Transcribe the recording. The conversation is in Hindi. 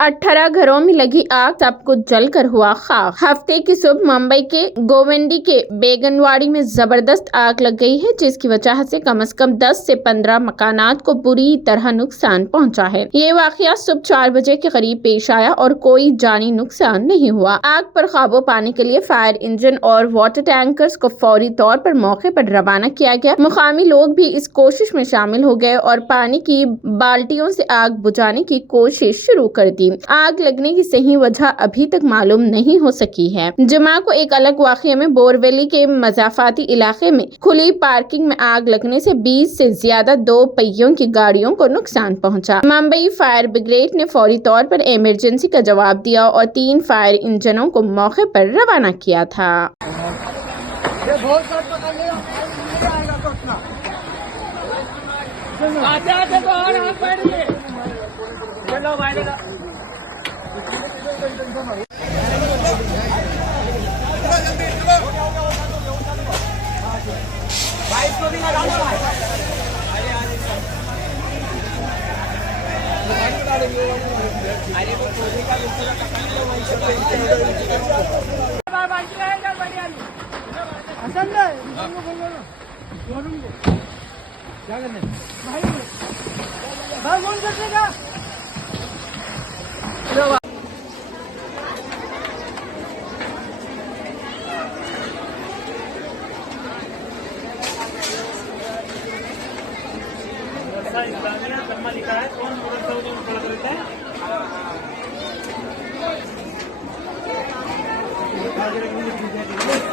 18 घरों में लगी आग, सब कुछ जलकर हुआ खाक। हफ्ते की सुबह मुंबई के गोविंदी के बेगनवाड़ी में जबरदस्त आग लग गई है, जिसकी वजह से कम 10 से 15 मकानात को बुरी तरह नुकसान पहुंचा है। ये वाकया सुबह 4 बजे के करीब पेश आया और कोई जानी नुकसान नहीं हुआ। आग पर काबू पाने के लिए फायर इंजन और वाटर टैंकर्स को फौरी तौर पर मौके पर रवाना किया गया। मुकामी लोग भी इस कोशिश में शामिल हो गए और पानी की बाल्टियों से आग बुझाने की कोशिश शुरू कर दी। आग लगने की सही वजह अभी तक मालूम नहीं हो सकी है। जुमा को एक अलग वाकये में बोरवली के मजाफाती इलाके में खुली पार्किंग में आग लगने से 20 से ज्यादा 2 पहियों की गाड़ियों को नुकसान पहुंचा। मुंबई फायर ब्रिगेड ने फौरी तौर पर इमरजेंसी का जवाब दिया और 3 फायर इंजनों को मौके पर रवाना किया था। लिखा है कौन है